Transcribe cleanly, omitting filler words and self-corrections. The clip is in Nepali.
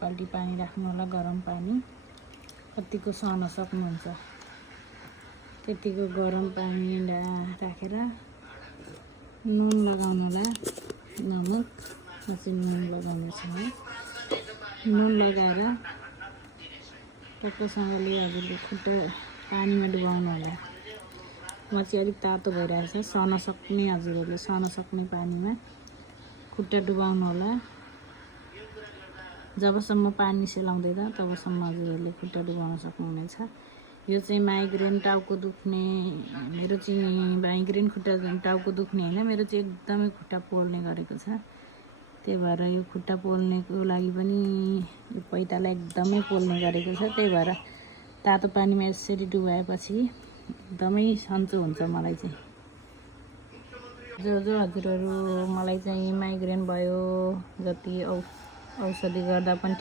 बाल्टी पानी राख्नु होला, गरम पानी कतिको सहन सक्नुहुन्छ त्यतिको गरम पानी राखेर नुन लगाउनु होला, नमक चाहिँ नुन लगाउनु छ। नुन लगाएर टक्कसँगले हजुरले खुट्टा पानीमा डुबाउनु होला। म चाहिँ अलिक तातो भइरहेछ, सहन सक्ने हजुरहरूले सहन सक्ने पानीमा खुट्टा डुबाउनु होला। जबसम्म पानी सेलाउँदैन तबसम्म हजुरहरूले खुट्टा डुबाउन सक्नुहुनेछ। यो चाहिँ माइग्रेन, टाउको दुख्ने, मेरो चाहिँ माइग्रेन खुट्टा टाउको दुख्ने होइन, मेरो चाहिँ एकदमै खुट्टा पोल्ने गरेको छ। त्यही भएर यो खुट्टा पोल्नेको लागि पनि यो पैतालाई एकदमै पोल्ने गरेको छ। त्यही भएर तातो पानीमा यसरी डुबाएपछि एकदमै सन्चो हुन्छ। मलाई चाहिँ जो हजुरहरू मलाई चाहिँ माइग्रेन भयो, जति औषधि गर्दा पनि